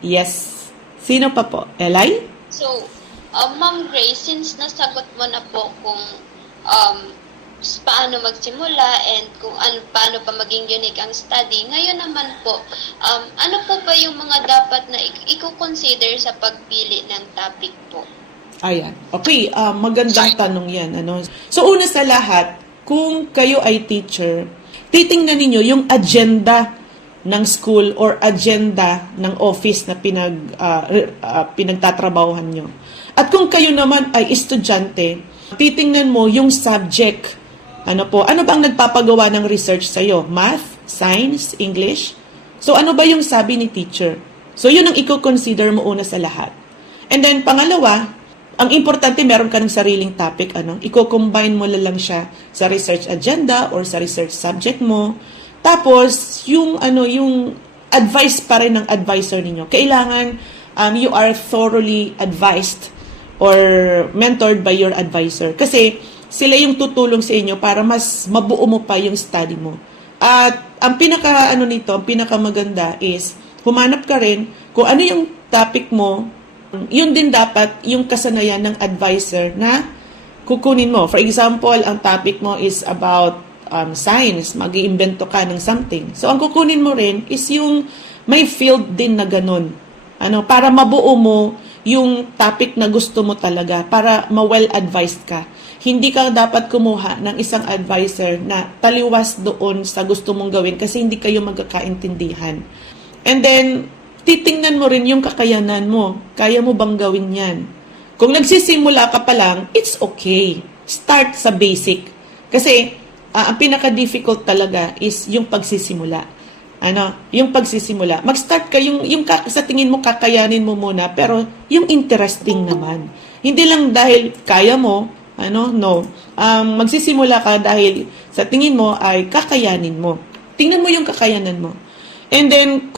Yes. Sino pa po? Elay? So, Ma'am Grace, since nasagot mo na po kung um, paano magsimula and kung paano pa maging unique ang study, ngayon naman po, ano po ba yung mga dapat na i-consider sa pagpili ng topic po? Ayan. Okay, magandang tanong yan. Ano? So, una sa lahat, kung kayo ay teacher, titingnan ninyo yung agenda ng school or agenda ng office na pinagtatrabahuhan nyo. At kung kayo naman ay estudyante, titingnan mo yung subject. Ano ba ang nagpapagawa ng research sa'yo? Math? Science? English? So, ano ba yung sabi ni teacher? So, yun ang i-consider mo una sa lahat. And then, pangalawa, ang importante, meron ka ng sariling topic. Iko-combine mo lang siya sa research agenda or sa research subject mo. Tapos, yung advice pa rin ng advisor ninyo. Kailangan you are thoroughly advised or mentored by your advisor. Kasi, sila yung tutulong sa inyo para mas mabuo mo pa yung study mo. At ang pinakamaganda is, humanap ka rin kung ano yung topic mo. Yun din dapat yung kasanayan ng advisor na kukunin mo. For example, ang topic mo is about science, mag-iimbento ka ng something. So, ang kukunin mo rin is yung may field din na ganun. Para mabuo mo yung topic na gusto mo talaga, para ma-well-advised ka. Hindi ka dapat kumuha ng isang advisor na taliwas doon sa gusto mong gawin kasi hindi kayo magkakaintindihan. And then, titingnan mo rin yung kakayanan mo. Kaya mo bang gawin yan? Kung nagsisimula ka pa lang, it's okay. Start sa basic. Kasi, ang pinaka-difficult talaga is yung pagsisimula. Yung pagsisimula. Mag-start ka, yung sa tingin mo kakayanin mo muna, pero yung interesting naman. Hindi lang dahil kaya mo, no. Magsisimula ka dahil sa tingin mo ay kakayanin mo. Tingnan mo yung kakayanan mo. And then,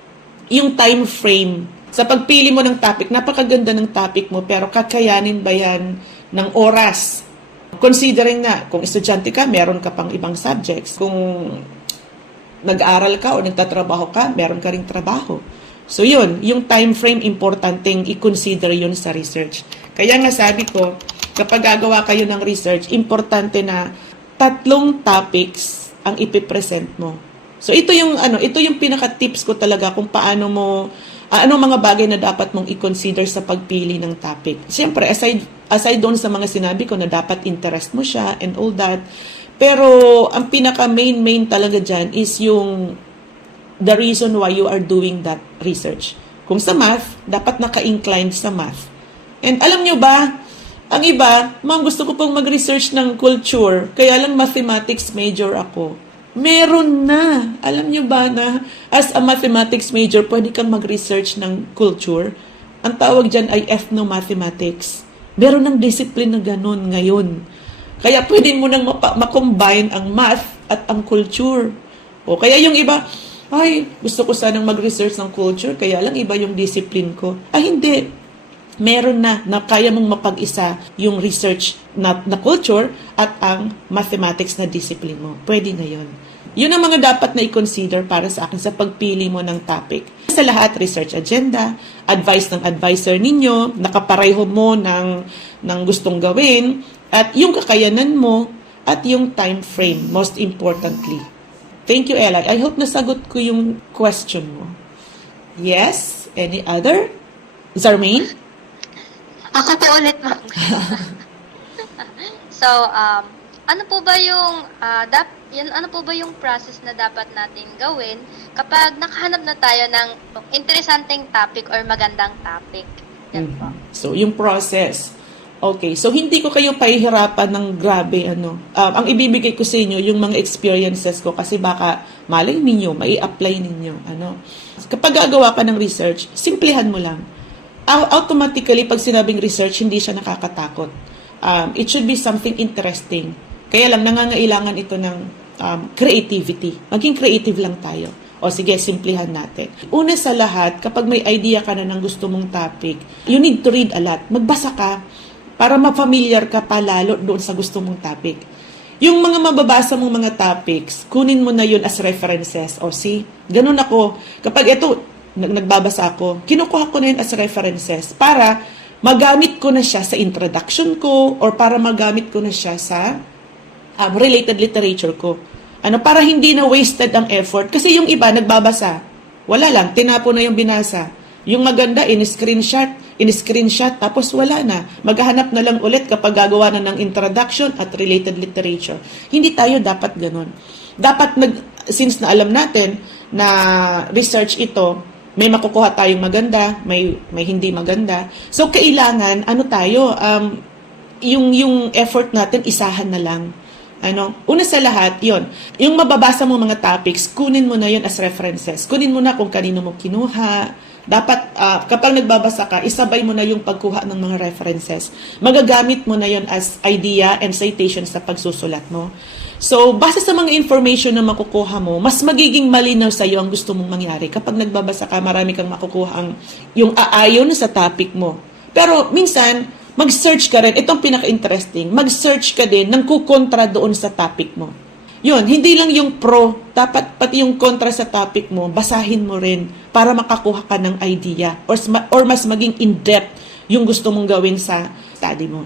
yung time frame. Sa pagpili mo ng topic, napakaganda ng topic mo, pero kakayanin ba yan ng oras? Considering na, kung estudyante ka, meron ka pang ibang subjects. Kung nag-aaral ka o nagtatrabaho ka, meron ka ring trabaho. So yun, yung time frame, importanteng i-consider yun sa research. Kaya nga sabi ko, kapag gagawa kayo ng research, importante na 3 topics ang ipipresent mo. So ito yung pinaka-tips ko talaga kung paano mo anong mga bagay na dapat mong i-consider sa pagpili ng topic. Siyempre, aside doon sa mga sinabi ko na dapat interest mo siya and all that, pero ang pinaka-main talaga dyan is yung the reason why you are doing that research. Kung sa math, dapat naka-inclined sa math. And alam nyo ba, ang iba, gusto ko pong mag-research ng culture, kaya lang mathematics major ako. Meron na. Alam nyo ba na as a mathematics major, pwede kang mag-research ng culture? Ang tawag dyan ay ethnomathematics. Meron ng discipline na ganun ngayon. Kaya pwede mo nang makombine ang math at ang culture. O kaya yung iba, ay, gusto ko sanang mag-research ng culture, kaya lang iba yung discipline ko. Hindi. Meron na kaya mong mapag-isa yung research na culture at ang mathematics na discipline mo. Pwede na yun. Yun ang mga dapat na i-consider para sa akin sa pagpili mo ng topic. Sa lahat, research agenda, advice ng advisor ninyo, nakapareho mo ng gustong gawin, at yung kakayanan mo, at yung time frame, most importantly. Thank you, Ella. I hope nasagot ko yung question mo. Yes? Any other? Zarmaine? Ako po ulit, ma'am. So, ano po ba yung process na dapat nating gawin kapag nakahanap na tayo ng interesanteng topic or magandang topic? Yan po. So, yung process. Okay, so hindi ko kayo pahihirapan ng grabe ang ibibigay ko sa inyo yung mga experiences ko kasi baka malay ninyo, mai-apply ninyo. Kapag gagawa ka ng research, simplihan mo lang. Automatically, pag sinabing research, hindi siya nakakatakot. It should be something interesting. Kaya lang, nangangailangan ito ng creativity. Maging creative lang tayo. O sige, simplihan natin. Una sa lahat, kapag may idea ka na ng gusto mong topic, you need to read a lot. Magbasa ka para ma-familiar ka pa lalo doon sa gusto mong topic. Yung mga mababasa mong mga topics, kunin mo na yun as references. O see, ganun ako. Kapag ito, nagbabasa ako, kinukuha ko na yun as references para magamit ko na siya sa introduction ko or para magamit ko na siya sa related literature ko. Para hindi na wasted ang effort. Kasi yung iba, nagbabasa. Wala lang, tinapo na yung binasa. Yung maganda, in-screenshot, tapos wala na. Maghahanap na lang ulit kapag gagawa na ng introduction at related literature. Hindi tayo dapat ganun. Dapat, since na alam natin na research ito, may makukuha tayong maganda, may hindi maganda. So, kailangan, yung effort natin, isahan na lang. Una sa lahat, yung mababasa mo mga topics, kunin mo na yun as references. Kunin mo na kung kanino mo kinuha. Dapat, kapag nagbabasa ka, isabay mo na yung pagkuha ng mga references. Magagamit mo na yun as idea and citation sa pagsusulat mo. So, base sa mga information na makukuha mo, mas magiging malinaw sa iyo ang gusto mong mangyari. Kapag nagbabasa ka, marami kang makukuha yung aayon sa topic mo. Pero, minsan, mag-search ka rin. Itong pinaka-interesting. Mag-search ka din ng kukontra doon sa topic mo. Hindi lang yung pro, dapat pati yung kontra sa topic mo, basahin mo rin para makakuha ka ng idea or mas maging in-depth yung gusto mong gawin sa study mo.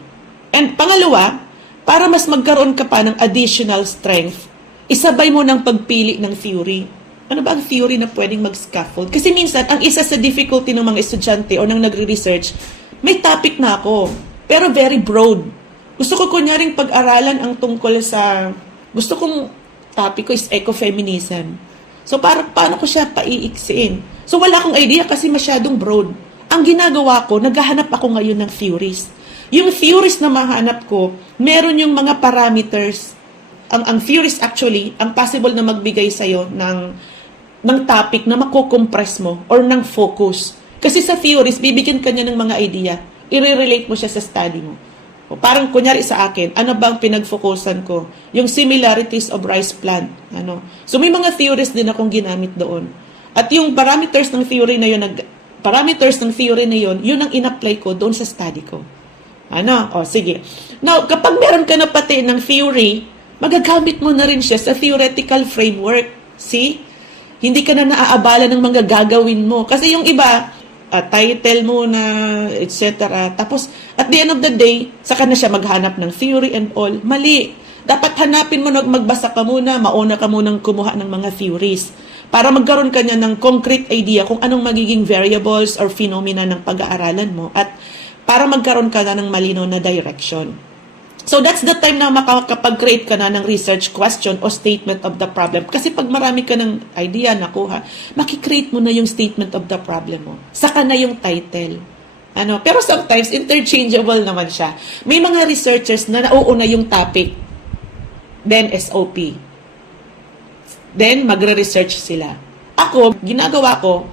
And pangalawa, para mas magkaroon ka pa ng additional strength, isabay mo ng pagpili ng theory. Ano ba ang theory na pwedeng mag-scaffold? Kasi minsan, ang isa sa difficulty ng mga estudyante o ng nagre-research, may topic na ako, pero very broad. Gusto ko kunyaring pag-aralan ang tungkol sa, gusto kong topic ko is ecofeminism. So, paano ko siya paiiksiin? So, wala akong idea kasi masyadong broad. Ang ginagawa ko, naghahanap ako ngayon ng theories. Yung theories na mahanap ko, meron yung mga parameters. Ang theories actually, ang possible na magbigay sa'yo ng topic na makukompress mo or ng focus. Kasi sa theories, bibigyan ka niya ng mga idea. I-relate mo siya sa study mo. O parang kunyari sa akin, ano bang pinag-focusan ko? Yung similarities of rice plant. So may mga theories din akong ginamit doon. At yung parameters ng theory na yun, yun ang in-apply ko doon sa study ko. Sige. Now, kapag meron ka na pati ng theory, magagamit mo na rin siya sa theoretical framework. See? Hindi ka na naaabala ng mga gagawin mo. Kasi yung iba, title muna, etc. Tapos, at the end of the day, saka na siya maghanap ng theory and all. Mali. Dapat hanapin mo na magbasa ka muna, mauna ka munang kumuha ng mga theories. Para magkaroon ka niya ng concrete idea kung anong magiging variables or phenomena ng pag-aaralan mo. At para magkaroon ka na ng malinaw na direction. So that's the time na makakapag-create ka na ng research question o statement of the problem. Kasi pag marami ka ng idea nakuha, makikreate mo na yung statement of the problem mo. Saka na yung title. Pero sometimes, interchangeable naman siya. May mga researchers na nauuna yung topic, then SOP. Then, magre-research sila. Ako, ginagawa ko,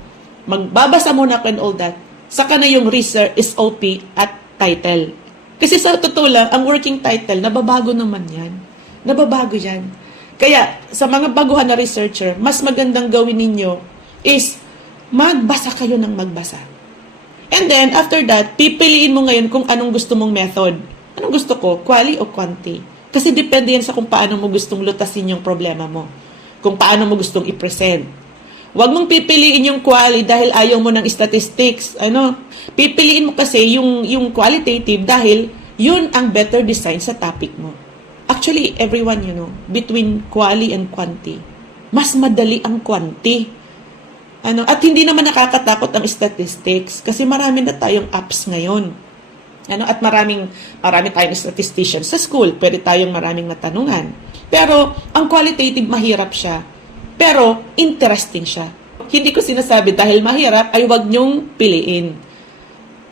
magbabasa muna ako and all that, saka na yung research, SOP, at title. Kasi sa totoo lang, ang working title, nababago naman yan. Nababago yan. Kaya, sa mga baguhan na researcher, mas magandang gawin ninyo is, magbasa kayo ng magbasa. And then, after that, pipiliin mo ngayon kung anong gusto mong method. Anong gusto ko? Quali o quanti? Kasi depende yan sa kung paano mo gustong lutasin yung problema mo. Kung paano mo gustong i-present. Huwag mong pipiliin yung quali dahil ayaw mo ng statistics. Pipiliin mo kasi yung qualitative dahil yun ang better design sa topic mo. Actually, everyone, between quali and quanti, mas madali ang quanti. At hindi naman nakakatakot ang statistics kasi marami na tayong apps ngayon. At marami tayong statisticians sa school. Pwede tayong maraming natanungan. Pero, ang qualitative, mahirap siya. Pero, interesting siya. Hindi ko sinasabi dahil mahirap ay huwag niyong piliin.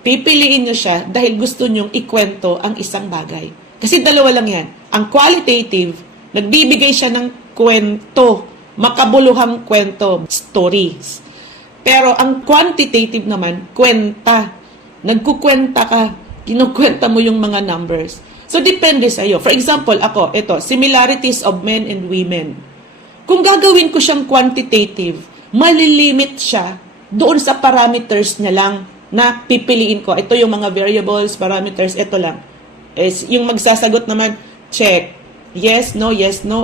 Pipiliin niyo siya dahil gusto niyong ikwento ang isang bagay. Kasi dalawa lang yan. Ang qualitative, nagbibigay siya ng kwento, makabuluhang kwento, stories. Pero ang quantitative naman, kwenta. Nagkukwenta ka, kinukwenta mo yung mga numbers. So, depende sa iyo. For example, ako, ito, similarities of men and women. Kung gagawin ko siyang quantitative, malilimit siya doon sa parameters niya lang na pipiliin ko. Ito yung mga variables, parameters, ito lang. Yung magsasagot naman, check. Yes, no,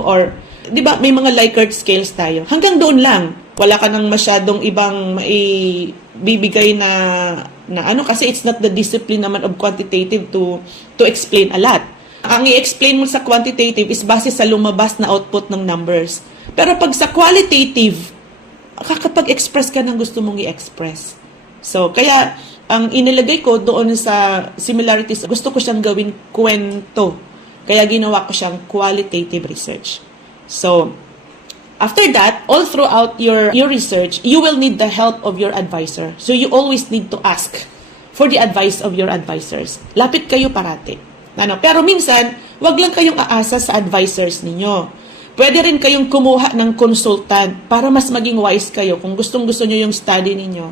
or, di ba, may mga Likert scales tayo. Hanggang doon lang. Wala ka nang masyadong ibang maibibigay na ano, kasi it's not the discipline naman of quantitative to explain a lot. Ang i-explain mo sa quantitative is base sa lumabas na output ng numbers. Pero pag sa qualitative, kakapag-express ka ng gusto mong i-express. So, kaya ang inilagay ko doon sa similarities, gusto ko siyang gawing kwento. Kaya ginawa ko siyang qualitative research. So, after that, all throughout your research, you will need the help of your advisor. So, you always need to ask for the advice of your advisors. Lapit kayo parati. Pero minsan, wag lang kayong aasa sa advisors ninyo. Pwede rin kayong kumuha ng consultant para mas maging wise kayo. Kung gustong-gusto nyo yung study ninyo,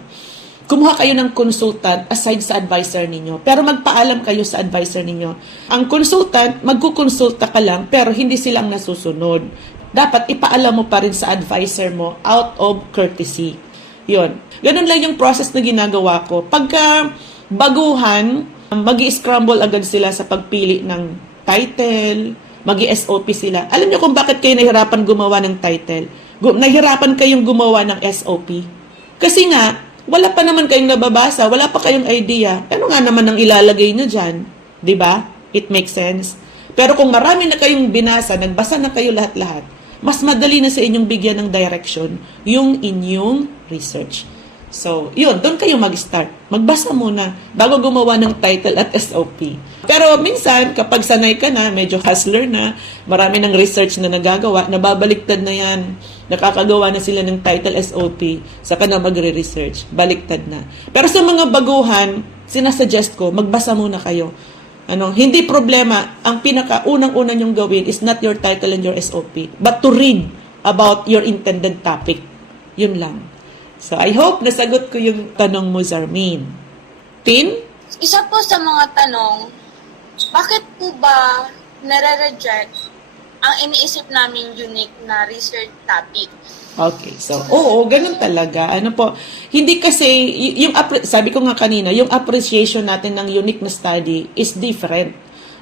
kumuha kayo ng consultant aside sa advisor ninyo. Pero magpaalam kayo sa advisor ninyo. Ang consultant, magkukonsulta ka lang, pero hindi silang nasusunod. Dapat ipaalam mo pa rin sa advisor mo out of courtesy. Yun. Ganun lang yung process na ginagawa ko. Pagka baguhan, mag-i-scramble agad sila sa pagpili ng title, mag-i-SOP sila. Alam niyo kung bakit kayo nahirapan gumawa ng title? Nahirapan kayong gumawa ng SOP? Kasi nga, wala pa naman kayong nababasa, wala pa kayong idea. Ano nga naman ang ilalagay niyo dyan? Diba? It makes sense. Pero kung marami na kayong binasa, nagbasa na kayo lahat-lahat, mas madali na sa inyong bigyan ng direction yung inyong research. So, yun, doon kayo mag-start. Magbasa muna bago gumawa ng title at SOP. Pero minsan, kapag sanay ka na, medyo hustler na, marami ng research na nagagawa, nababaliktad na yan. Nakakagawa na sila ng title SOP, saka na magre-research. Baliktad na. Pero sa mga baguhan, sinasuggest ko, magbasa muna kayo. Hindi problema, ang pinaka-unang-una nyong gawin is not your title and your SOP, but to read about your intended topic. Yun lang. So, I hope nasagot ko yung tanong mo, Zarmaine. Tin? Isa po sa mga tanong, bakit po ba nare-reject ang iniisip namin unique na research topic? Okay. So, oo, ganun talaga. Hindi kasi, sabi ko nga kanina, yung appreciation natin ng unique na study is different.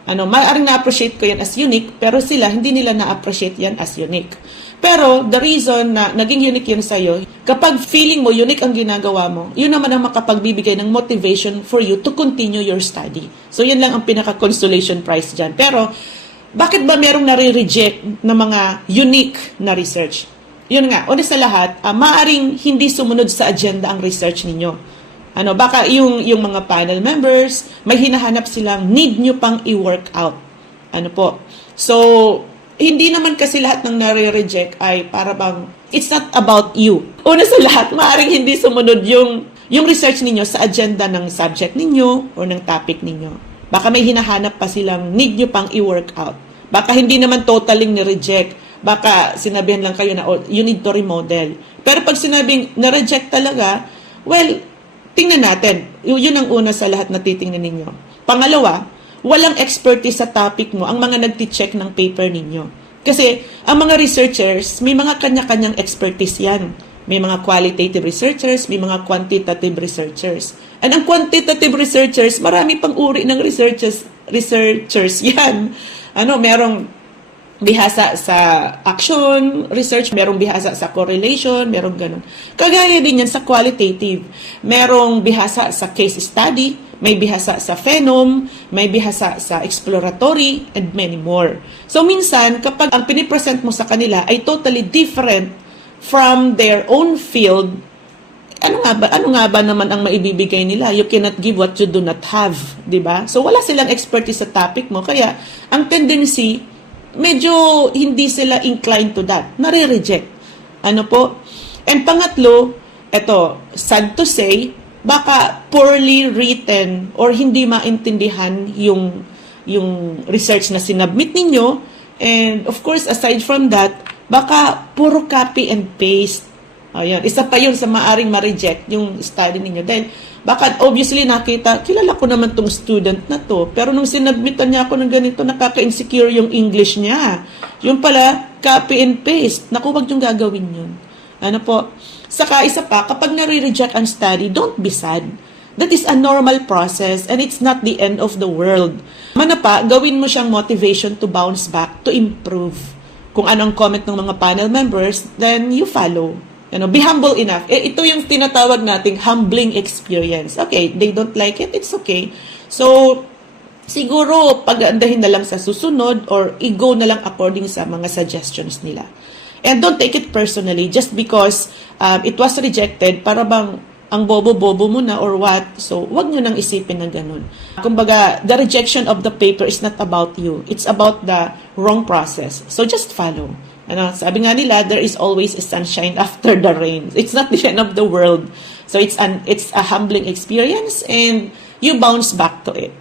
Maaaring na-appreciate ko yan as unique, pero sila, hindi nila na-appreciate yan as unique. Pero, the reason na naging unique yun sa'yo, kapag feeling mo unique ang ginagawa mo, yun naman ang makapagbibigay ng motivation for you to continue your study. So, yun lang ang pinaka-consolation prize dyan. Pero, bakit ba merong nare-reject na mga unique na research? Yun nga, una sa lahat, maaaring hindi sumunod sa agenda ang research ninyo. Baka yung mga panel members, may hinahanap silang need nyo pang i-work out. So, hindi naman kasi lahat ng nare-reject ay para bang, it's not about you. Una sa lahat, maaaring hindi sumunod yung research ninyo sa agenda ng subject ninyo o ng topic ninyo. Baka may hinahanap pa silang need nyo pang i-work out. Baka hindi naman totally ni-reject. Baka sinabihan lang kayo na, you need to remodel. Pero pag sinabing na-reject talaga, well, tingnan natin. Yun ang una sa lahat na titingnan ninyo. Pangalawa, walang expertise sa topic mo ang mga nagti-check ng paper ninyo. Kasi ang mga researchers, may mga kanya-kanyang expertise yan. May mga qualitative researchers, may mga quantitative researchers. And ang quantitative researchers, marami pang uri ng researchers yan. Merong bihasa sa action research, merong bihasa sa correlation, merong ganun. Kagaya din yan sa qualitative. Merong bihasa sa case study, may bihasa sa phenom, may bihasa sa exploratory, and many more. So minsan, kapag ang pinipresent mo sa kanila ay totally different from their own field, ano nga ba naman ang maibibigay nila? You cannot give what you do not have, di ba? So wala silang expertise sa topic mo, kaya ang tendency, medyo hindi sila inclined to that. Nare-reject. And pangatlo, sad to say, baka poorly written or hindi maintindihan yung research na sinubmit ninyo. And of course, aside from that, baka puro copy and paste. Ayan, isa pa yun sa maaring ma-reject yung study ninyo. Dahil baka obviously nakita, kilala ko naman tong student na to, pero nung sinubmitan niya ako ng ganito, nakaka-insecure yung English niya. Yung pala, copy and paste. Naku, wag yung gagawin yun. Saka isa pa, kapag nare-reject ang study, don't be sad. That is a normal process and it's not the end of the world. Gawin mo siyang motivation to bounce back, to improve. Kung anong comment ng mga panel members, then you follow. Be humble enough. Ito yung tinatawag nating humbling experience. Okay, they don't like it, it's okay. So, siguro, pag-aandahin na lang sa susunod or i-go na lang according sa mga suggestions nila. And don't take it personally just because it was rejected, para bang ang bobo-bobo mo na or what. So, wag nyo nang isipin na ganun. Kumbaga, the rejection of the paper is not about you. It's about the wrong process. So, just follow. Sabi nga nila, there is always a sunshine after the rain. It's not the end of the world. So, it's a humbling experience and you bounce back to it.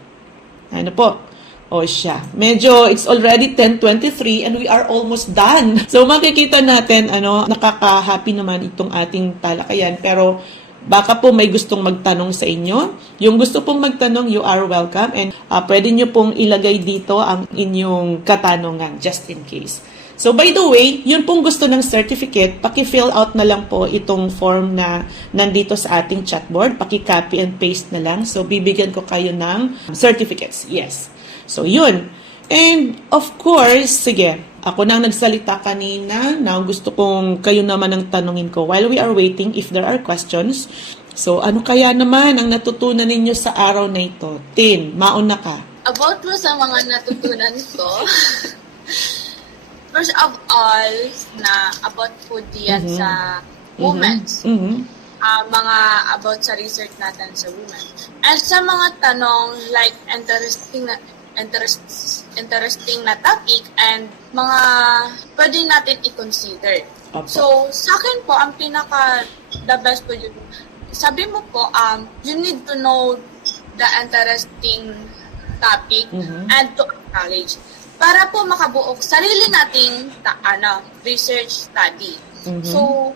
Ano po? O siya. Medyo, it's already 10:23 and we are almost done. So, makikita natin, nakaka-happy naman itong ating talakayan. Pero, baka po may gustong magtanong sa inyo. Yung gusto pong magtanong, you are welcome. And pwede nyo pong ilagay dito ang inyong katanungan, just in case. So, by the way, yun pong gusto ng certificate, paki-fill out na lang po itong form na nandito sa ating chatboard. Paki-copy and paste na lang. So, bibigyan ko kayo ng certificates. Yes. So, yun. And, of course, sige, ako nang nagsalita kanina. Now, gusto kong kayo naman ang tanungin ko. While we are waiting, if there are questions, so, ano kaya naman ang natutunan ninyo sa araw na ito? Tin, mauna ka. About mo sa mga natutunan ko, first of all, na about food yan sa women. Mga about sa research natin sa women. And sa mga tanong, like interesting na topic and mga pwede natin i-consider. Opo. So, sa akin po, ang the best po yun, sabi mo po, you need to know the interesting topic and to acknowledge para po makabuo sarili nating research study. So,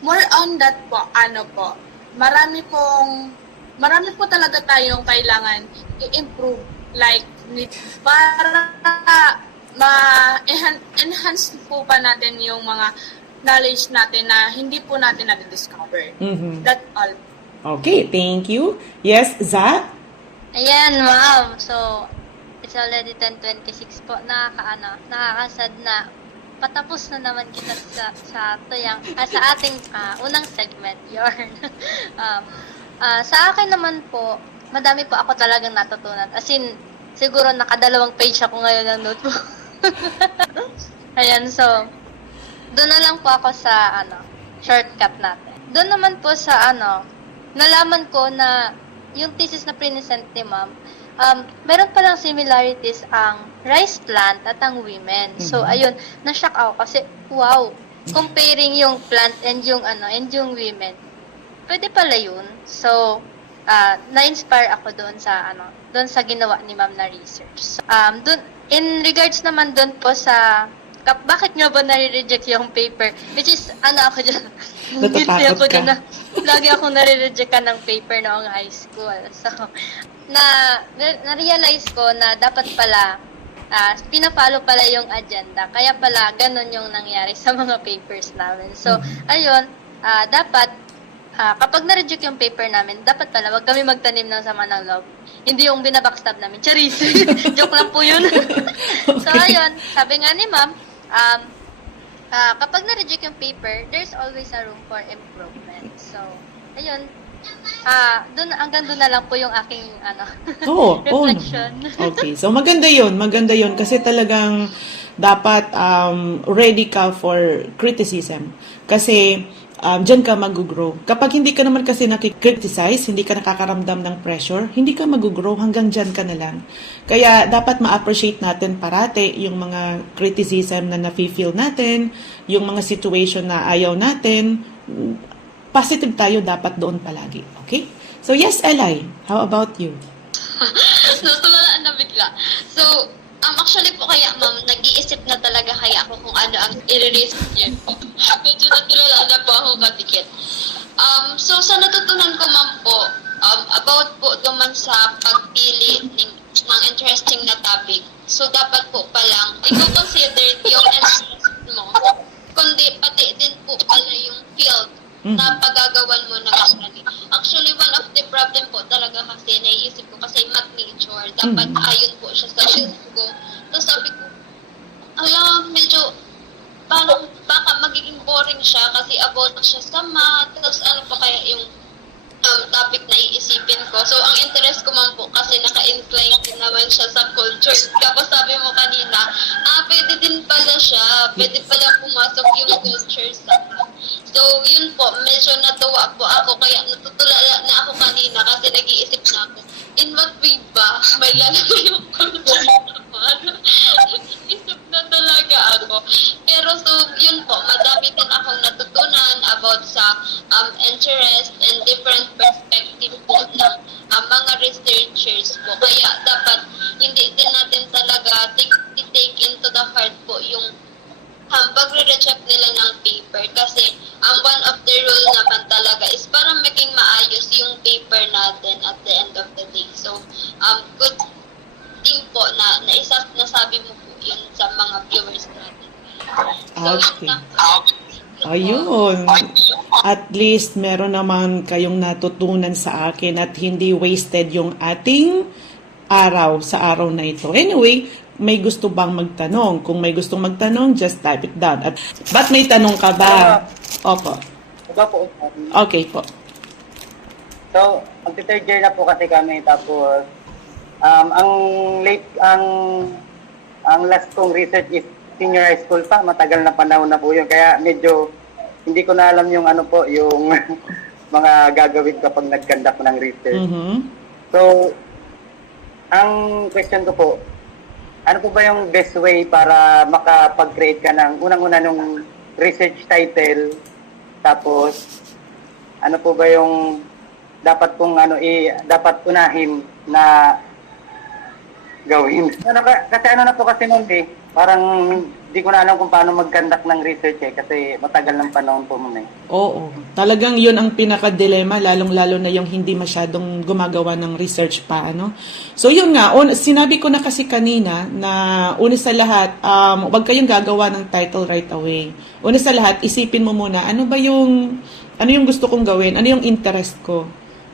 more on that po, marami po talaga tayong kailangan i-improve, like, para ma-enhance po pa natin yung mga knowledge natin na hindi po natin na-discover. That's all. Okay, thank you. Yes, Zach? Ayan, ma'am. So, it's already 10:26 po. Nakakasad na patapos na naman kita sa ating unang segment. Yarn. Sa akin naman po, madami po ako talagang natutunan. As in, siguro nakadalawang page ako ngayon ng notebook. Ayan, so, doon na lang po ako sa, shortcut natin. Doon naman po sa, nalaman ko na yung thesis na present ni ma'am, meron palang similarities ang rice plant at ang women. So, ayun, na-shock ako kasi, wow, comparing yung plant and yung, and yung women, pwede pala yun. So, na-inspire ako doon sa ginawa ni ma'am na research. So, in regards naman doon po sa bakit nga ba nare-reject yung paper? Which is, ako dyan, guilty ako dyan na lagi akong nare-reject ng paper noong high school. So, na-realize ko na dapat pala, pina-follow pala yung agenda. Kaya pala, ganun yung nangyari sa mga papers namin. So, ayun, dapat, kapag na-reject yung paper namin, dapat pala, wag kami magtanim ng sama ng loob. Hindi yung binabackstab namin. Charis! Joke lang po yun. So, ayun, sabi nga ni ma'am, kapag na-reject yung paper, there's always a room for improvement. So, ayun, hanggang doon na lang po yung aking, reflection. Okay, so maganda yun kasi talagang dapat ready ka for criticism. Kasi, dyan ka mag-grow. Kapag hindi ka naman kasi nakikriticize, hindi ka nakakaramdam ng pressure, hindi ka mag-grow, hanggang dyan ka na lang. Kaya dapat ma-appreciate natin parate yung mga criticism na nafe-feel natin, yung mga situation na ayaw natin. Positive tayo dapat doon palagi. Okay? So yes, Eli, how about you? Natulaan na bigla. So, actually po kaya ma'am, nag-iisip na talaga kaya ako kung ano ang i-release niyo. Medyo natulala na po ako katikit. So sa natutunan ko ma'am po, about po naman sa pagpili ng interesting na topic. So dapat po palang, i-consider yung interest mo, kundi pati din po pala yung field na pagagawan mo na study. Actually, one of the problem po talaga kasi naiisip ko kasi math major. Dapat ayon po siya sa field ko. Tapos sabi ko, medyo parang baka magiging boring siya kasi about siya sa math, tapos ano pa kaya yung topic na iisipin ko. So, ang interest ko man po kasi naka-incline din naman siya sa culture. Tapos sabi mo kanina, pwede din pala siya, pwede pala pumasok yung culture sa math. So, yun po, medyo natuwa po ako, kaya natutulala na ako kanina kasi nag-iisip na ako, in what way ba may lalaki yung culture naman? Isip na talaga ako. Pero so, yun po, madami din akong natutunan about sa interest and different perspective po ng mga researchers po. Kaya dapat hindi din natin talaga take into the heart po yung pagre-reject nila ng paper kasi one of the rule naman talaga is para maging maayos yung paper natin at the end of the day. So, good thing po na nasabi mo po yun sa mga viewers natin. So, Okay. Ayun. At least meron naman kayong natutunan sa akin at hindi wasted yung ating araw sa araw na ito. Anyway, may gusto bang magtanong? Kung may gustong magtanong, just type it down. At ba't may tanong ka ba? Opo. Diba po? Okay po. So, mag-third year na po kasi kami, tapos ang last kong research is senior high school pa, matagal na panahon na po yun, kaya medyo hindi ko na alam yung ano po, yung mga gagawin kapag nag-conduct ng research. Mhm. So, ang question ko po, ano po ba yung best way para makapag-create ka ng unang-una nung research title, tapos ano po ba yung dapat kong dapat unahin na gawin? Kasi ano na po kasi noon parang di ko na alam kung paano mag-conduct ng research kasi matagal ng panahon po muna Oo. Talagang yun ang pinaka-dilemma, lalong-lalo na yung hindi masyadong gumagawa ng research pa, ano? So, yun nga, sinabi ko na kasi kanina na una sa lahat, wag kayong gagawa ng title right away. Una sa lahat, isipin mo muna, ano yung gusto kong gawin? Ano yung interest ko?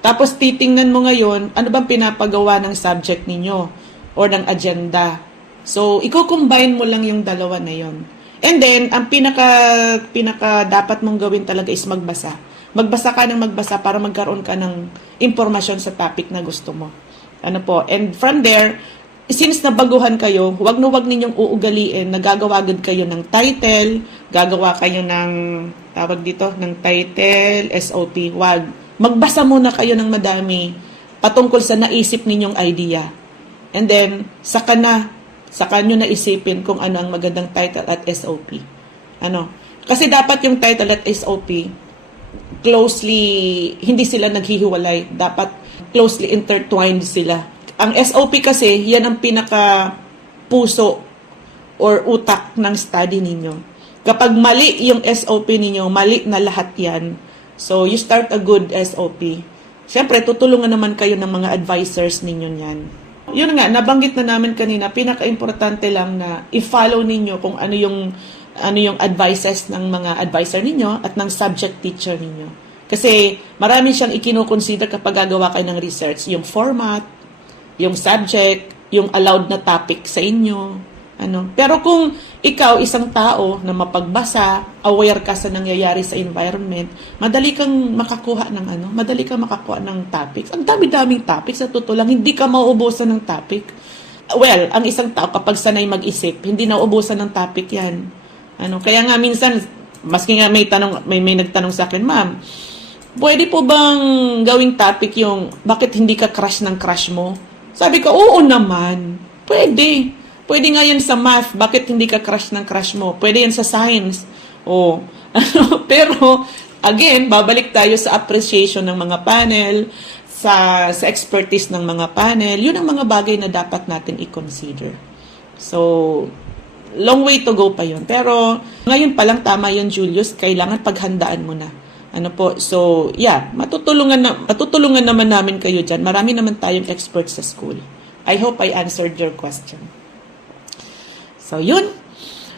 Tapos, titingnan mo ngayon, ano bang pinapagawa ng subject ninyo or ng agenda? So, i-combine mo lang yung dalawa na yon. And then, ang pinaka dapat mong gawin talaga is magbasa. Magbasa ka ng magbasa para magkaroon ka ng impormasyon sa topic na gusto mo. Ano po? And from there, since nabaguhan kayo, huwag ninyong uugaliin na gagawa agad kayo ng title, gagawa kayo ng, tawag dito, ng title, SOP. Huwag. Magbasa muna kayo ng madami patungkol sa naisip ninyong idea. And then, saka nyo naisipin kung ano ang magandang title at SOP. Ano? Kasi dapat yung title at SOP hindi sila naghihiwalay. Dapat closely intertwined sila. Ang SOP kasi, yan ang pinaka puso or utak ng study ninyo. Kapag mali yung SOP ninyo, mali na lahat yan. So, you start a good SOP. Siyempre, tutulungan naman kayo ng mga advisors ninyo yan. Yun nga, nabanggit na namin kanina, pinaka-importante lang na i-follow ninyo kung ano yung advices ng mga advisor ninyo at ng subject teacher ninyo. Kasi marami siyang ikinukonsider kapag gagawa kayo ng research. Yung format, yung subject, yung allowed na topic sa inyo. Pero kung ikaw, isang tao na mapagbasa, aware ka sa nangyayari sa environment, madali kang makakuha ng topics. Ang dami-daming topics, sa totoo lang, hindi ka mauubusan ng topic. Well, ang isang tao kapag sanay mag-isip, hindi nauubusan ng topic yan. Kaya nga minsan, maski nga may nagtanong sa akin, ma'am, pwede po bang gawing topic yung bakit hindi ka crush ng crush mo? Sabi ko, oo naman. Pwede. Pwede nga yan sa math. Bakit hindi ka crush ng crush mo? Pwede yan sa science. Pero, again, babalik tayo sa appreciation ng mga panel, sa expertise ng mga panel. Yun ang mga bagay na dapat natin i-consider. So, long way to go pa yun. Pero, ngayon pa lang tama yun, Julius. Kailangan paghandaan mo na. So, yeah, matutulungan naman namin kayo dyan. Marami naman tayong experts sa school. I hope I answered your question. So, yun.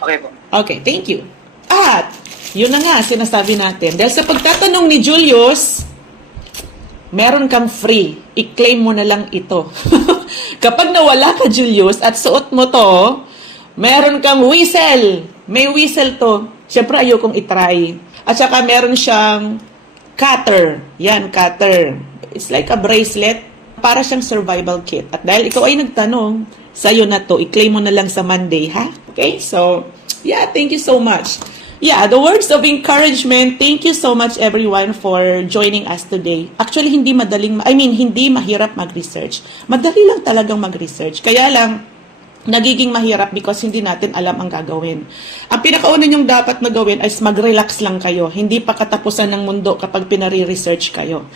Okay po. Okay, thank you. At, yun na nga, sinasabi natin. Dahil sa pagtatanong ni Julius, meron kang free. I-claim mo na lang ito. Kapag nawala ka, Julius, at suot mo to, meron kang whistle. May whistle to. Siyempre, ayokong itry. At saka meron siyang cutter. Yan, cutter. It's like a bracelet. Para siyang survival kit. At dahil ikaw ay nagtanong, sa'yo na to, i-claim mo na lang sa Monday, ha? Okay? So, yeah, thank you so much. Yeah, the words of encouragement. Thank you so much everyone for joining us today. Actually, hindi mahirap mag-research. Madali lang talagang mag-research. Kaya lang, nagiging mahirap because hindi natin alam ang gagawin. Ang pinakauna niyong dapat na gawin ay mag-relax lang kayo. Hindi pa katapusan ng mundo kapag pinari-research kayo.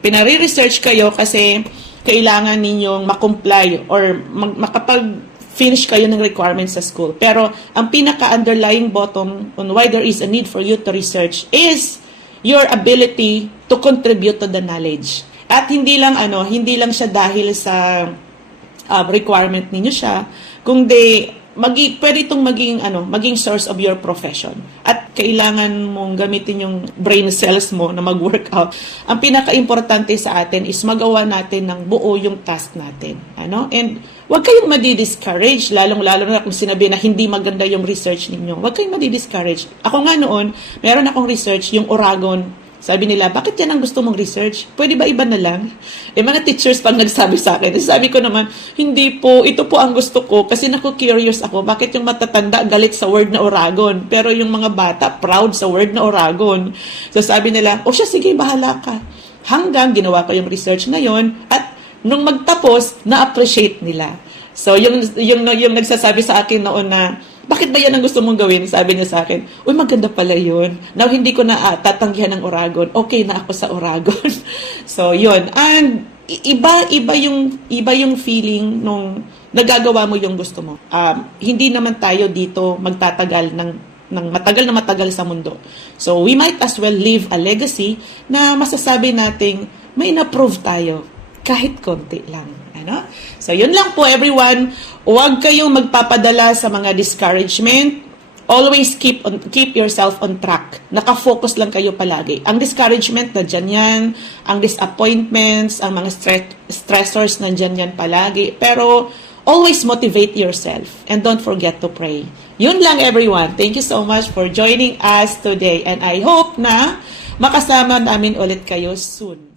Pinari-research kayo kasi kailangan ninyong makomply or makapag-finish kayo ng requirements sa school. Pero ang pinaka-underlying bottom on why there is a need for you to research is your ability to contribute to the knowledge. At hindi lang siya dahil sa requirement ninyo siya, kundi pwede itong maging source of your profession. At kailangan mong gamitin yung brain cells mo na mag-workout. Ang pinaka-importante sa atin is magawa natin ng buo yung task natin. And huwag kayong madi-discourage, lalong-lalo na kung sinabi na hindi maganda yung research ninyo. Huwag kayong madi-discourage. Ako nga noon, meron akong research, yung Oragon. Sabi nila, bakit yan ang gusto mong research? Pwede ba iba na lang? Mga teachers pang nagsabi sa akin. Sabi ko naman, hindi po, ito po ang gusto ko. Kasi naku-curious ako, bakit yung matatanda galit sa word na Oragon? Pero yung mga bata, proud sa word na Oragon. So sabi nila, siya, sige, bahala ka. Hanggang ginawa ko yung research ngayon at nung magtapos, na-appreciate nila. So yung nagsasabi sa akin noon na, bakit ba yan ang gusto mong gawin? Sabi niya sa akin, maganda pala yun. Now, hindi ko na tatanggihan ng Oragon. Okay na ako sa Oragon. So, yun. And, iba yung feeling nung nagagawa mo yung gusto mo. Hindi naman tayo dito magtatagal ng matagal sa mundo. So, we might as well leave a legacy na masasabi nating may na-prove tayo. Kahit konti lang. So, yun lang po everyone. Huwag kayong magpapadala sa mga discouragement. Always keep yourself on track. Naka-focus lang kayo palagi. Ang discouragement, nandyan yan. Ang disappointments, ang mga stressors, nandyan yan palagi. Pero, always motivate yourself. And don't forget to pray. Yun lang everyone. Thank you so much for joining us today. And I hope na makasama namin ulit kayo soon.